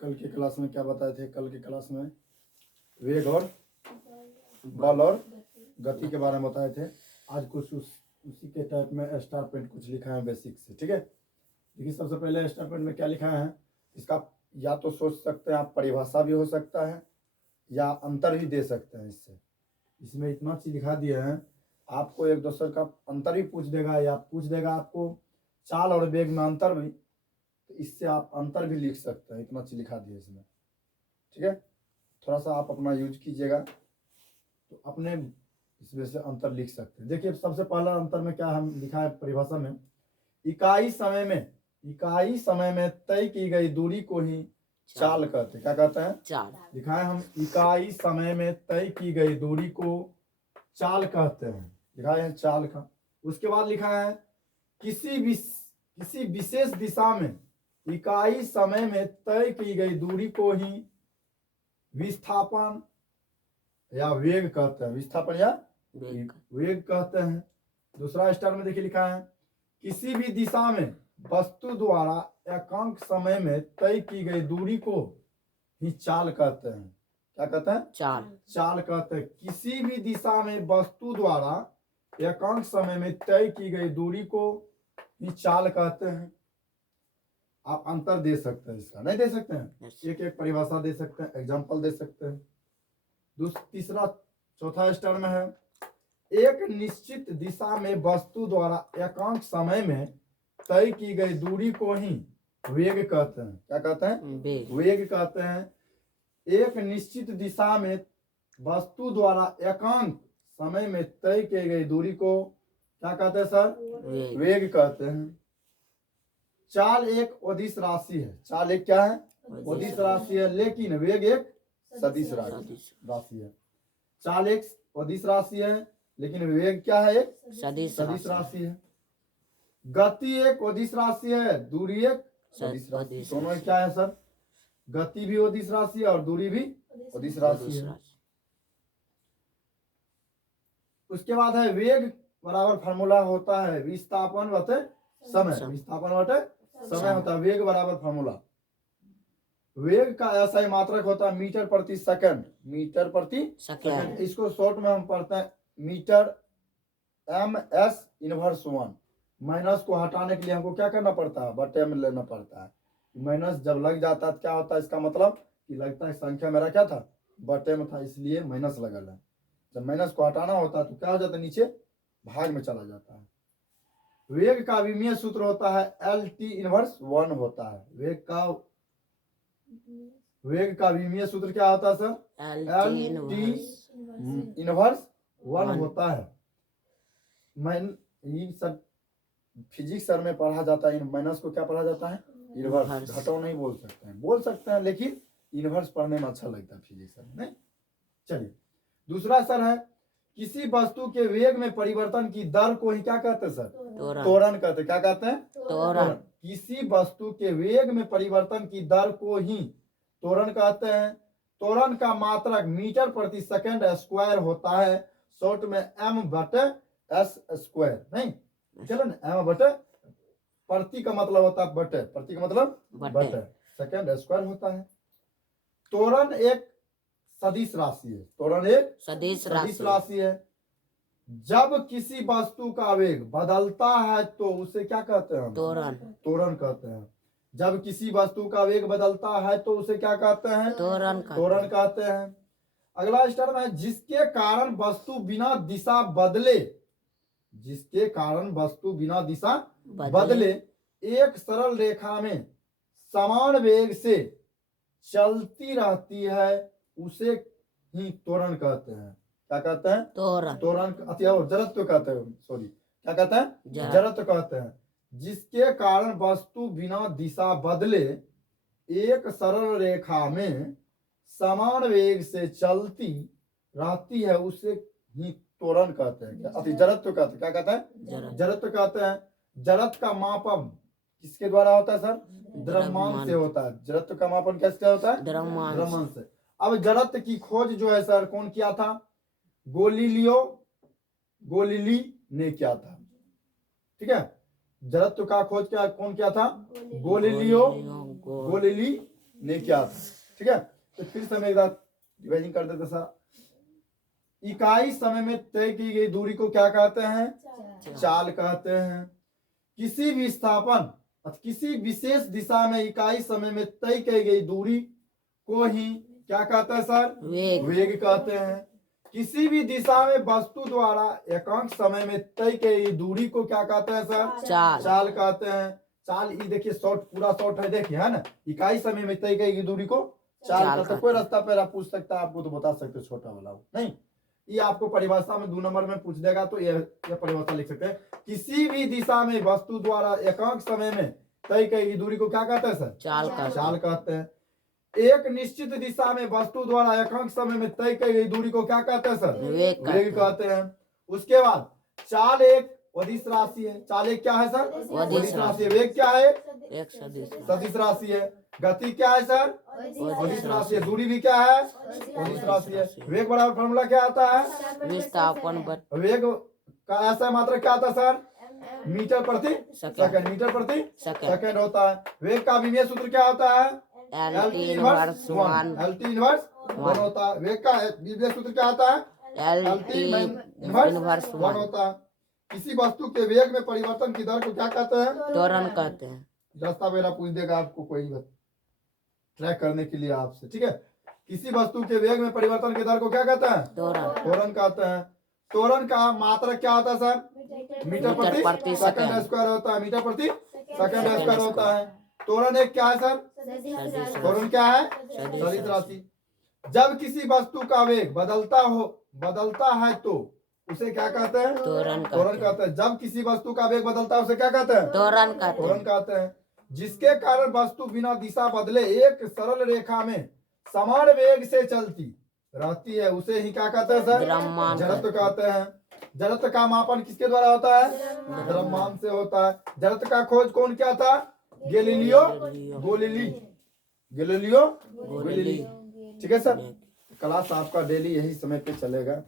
कल के क्लास में क्या बताए थे? कल के क्लास में वेग और बल और गति के बारे में बताए थे। आज कुछ उसी के टाइप में स्टार पॉइंट कुछ लिखा है बेसिक से, ठीक है। देखिए सबसे पहले स्टार पॉइंट में क्या लिखा है, इसका या तो सोच सकते हैं आप, परिभाषा भी हो सकता है या अंतर भी दे सकते हैं। इसमें इतना चीज दिखा दिए हैं, आपको एक दूसरे का अंतर भी पूछ देगा या पूछ देगा आपको चाल और वेग में अंतर भी, तो इससे आप अंतर भी लिख सकते हैं। इतना चीज लिखा दिया इसमें, ठीक है। थोड़ा सा आप अपना यूज कीजिएगा तो अपने इसमें से अंतर लिख सकते हैं। देखिए सबसे पहला अंतर में क्या हम लिखा है परिभाषा में, इकाई समय में तय की गई दूरी को ही चाल कहते हैं। क्या कहते हैं? चाल। लिखा है हम इकाई समय में तय की गई दूरी को चाल कहते हैं, लिखा है चाल का। उसके बाद लिखा है किसी विशेष दिशा में इकाई समय में तय की गई दूरी को ही विस्थापन या वेग कहते हैं। विस्थापन या वेग कहते हैं। दूसरा स्टार में देखिए लिखा है किसी भी दिशा में वस्तु द्वारा एकांक समय में तय की गई दूरी को ही चाल कहते हैं। क्या कहते हैं? चाल कहते हैं। किसी भी दिशा में वस्तु द्वारा एकांक समय में तय की गई दूरी को ही चाल कहते हैं। आप अंतर दे सकते हैं, इसका नहीं दे सकते हैं, एक एक परिभाषा दे सकते हैं, एग्जाम्पल दे सकते हैं। तीसरा चौथा स्टार में है एक निश्चित दिशा में वस्तु द्वारा एकांक समय में तय की गई दूरी को ही वेग कहते हैं। क्या कहते हैं? वेग कहते हैं। एक निश्चित दिशा में वस्तु द्वारा एकांक समय में तय की गई दूरी को क्या कहते हैं सर? वेग कहते हैं। चाल एक अदिश राशि है। चाल एक क्या है? अदिश राशि है, लेकिन वेग एक सदिश राशि है। चाल एक अदिश राशि है लेकिन वेग क्या है? एक सदिश राशि है। गति एक अदिश राशि है, दूरी एक सदिश राशि। दोनों क्या है सर? गति भी अदिश राशि है और दूरी भी अदिश राशि है। उसके बाद है वेग बराबर फार्मूला होता है विस्थापन बटे समय। विस्थापन बटे समय होता है वेग बराबर फार्मूला। वेग का ऐसा ही मात्रक होता है मीटर प्रति सेकंड। मीटर प्रति सेकंड, इसको शॉर्ट में हम पढ़ते हैं मीटर ms इनवर्स 1। माइनस को हटाने के लिए हमको क्या करना पड़ता है? बटे में लेना पड़ता है। माइनस जब लग जाता है क्या होता है? इसका मतलब कि लगता है संख्या मेरा क्या था? बटे में था, इसलिए माइनस लगल है। जब माइनस को हटाना होता है तो क्या हो जाता है? नीचे भाग में चला जाता है। वेग का विमीय सूत्र होता है LT इनवर्स 1 होता है। वेग का विमीय सूत्र क्या होता है सर? LT इनवर्स 1 होता है। ये सब फिजिक्स सर में पढ़ा जाता है। माइनस को क्या पढ़ा जाता है? इनवर्स। घटाओ नहीं बोल सकते हैं, बोल सकते हैं लेकिन इनवर्स पढ़ने में अच्छा लगता है फिजिक्स सर में। चलिए दूसरा सर है किसी वस्तु के वेग में परिवर्तन की दर को ही क्या कहते हैं सर? त्वरण कहते हैं। क्या कहते हैं? त्वरण। किसी वस्तु के वेग में परिवर्तन की दर को ही त्वरण कहते हैं। त्वरण का मात्रक मीटर प्रति सेकंड स्क्वायर होता है, शॉर्ट में m बटे s स्क्वायर। नहीं चलो ना, m बटे, प्रति का मतलब होता है बटे, प्रति का मतलब बटे, सेकंड स्क्वायर होता है। त्वरण एक सदिश राशि है। त्वरण एक सदिश राशि है। जब किसी वस्तु का वेग बदलता है तो उसे क्या कहते हैं? त्वरण कहते हैं। जब किसी वस्तु का वेग बदलता है तो उसे क्या कहते हैं? त्वरण कहते हैं। अगला स्तर में जिसके कारण वस्तु बिना दिशा बदले, जिसके कारण वस्तु बिना दिशा बदले एक सरल रेखा में समान वेग से चलती रहती है उसे ही त्वरण कहते हैं। क्या कहते हैं? त्वरण। जड़त्व कहते हैं, सॉरी क्या कहते हैं? जड़त्व कहते हैं। जिसके कारण वस्तु बिना दिशा बदले एक सरल रेखा में समान वेग से चलती रहती है उसे ही त्वरण कहते हैं। जड़त्व कहते हैं। क्या कहते हैं? जड़त्व कहते हैं। जड़त्व का मापन किसके द्वारा होता है सर? द्रव्यमान से होता है। जड़त्व का मापन कैसे होता है? द्रव्यमान से। अब जड़त्व की खोज जो है सर कौन किया था? गोलीली ने किया था, ठीक है। जड़त्व का खोज क्या कौन किया था? गोलीली ने किया था। ठीक है, तो फिर से मैं एक बार रिवाइजिंग कर देते सर। इकाई समय में तय की गई दूरी को क्या कहते हैं? चाल कहते हैं। किसी विस्थापन किसी विशेष दिशा में इकाई समय में तय की गई दूरी को ही क्या कहते हैं सर? वेग कहते हैं। किसी भी दिशा में वस्तु द्वारा एकांक समय में तय की गई दूरी को क्या कहते हैं सर? चाल कहते हैं। चाल, ये देखिए शॉर्ट, पूरा शॉर्ट है, देखिए है ना, इकाई समय में तय की गई दूरी को चाल कहते हैं। कोई रास्ता पर आप पूछ सकता है, आपको तो बता सकते छोटा वाला नहीं, ये आपको परिभाषा में 2 नंबर में पूछ देगा, तो ये परिभाषा लिख सकते हैं। किसी भी दिशा में वस्तु द्वारा एकांक समय में तय की गई दूरी को क्या कहते हैं सर? चाल कहते हैं। एक निश्चित दिशा में वस्तु द्वारा एकांक समय में तय की गई दूरी को क्या कहते हैं सर? वेग कहते हैं। उसके बाद चाल एक अदिश राशि है। चाल एक क्या है सर? अदिश राशि है। वेग क्या है? एक सदिश राशि है। गति क्या है सर? अदिश राशि है। दूरी भी क्या है? अदिश राशि है। वेग बराबर फॉर्मूला क्या आता है? विस्थापन। वेग का ऐसा मात्रा क्या आता है सर? मीटर प्रति सेकंड। मीटर प्रति सेकंड होता है। वेग का विमेय सूत्र क्या होता है? LT इनवर्स 1 होता है। वेग का विमेय सूत्र क्या होता है? LT इनवर्स 1 होता है। किसी वस्तु के वेग में परिवर्तन की दर को क्या कहते हैं? त्वरण कहते हैं। रास्ता मेरा पूछ देगा आपको कोई ट्रैक करने के लिए आपसे। ठीक है, किसी वस्तु के वेग में परिवर्तन की दर को क्या कहते हैं? त्वरण कहते हैं। त्वरण का मात्रक क्या होता है सर? मीटर प्रति सेकंड स्क्वायर होता है। मीटर प्रति सेकंड स्क्वायर होता है। त्वरण एक क्या है सर? त्वरण क्या है? सदिश राशि। जब किसी वस्तु का वेग बदलता है तो उसे क्या कहते हैं? त्वरण कहते हैं। जब किसी वस्तु का वेग बदलता है उसे क्या कहते हैं? त्वरण कहते हैं। जिसके कारण वस्तु बिना दिशा बदले एक सरल रेखा में समान वेग से चलती रहती है उसे ही क्या कहते हैं सर? जड़त्व कहते हैं। जड़त्व का मापन किसके द्वारा होता है? द्रव्यमान से होता है। जड़त्व का खोज कौन किया था? Galileo Galilei. ठीक है सर, क्लास आपका डेली यही समय पे चलेगा।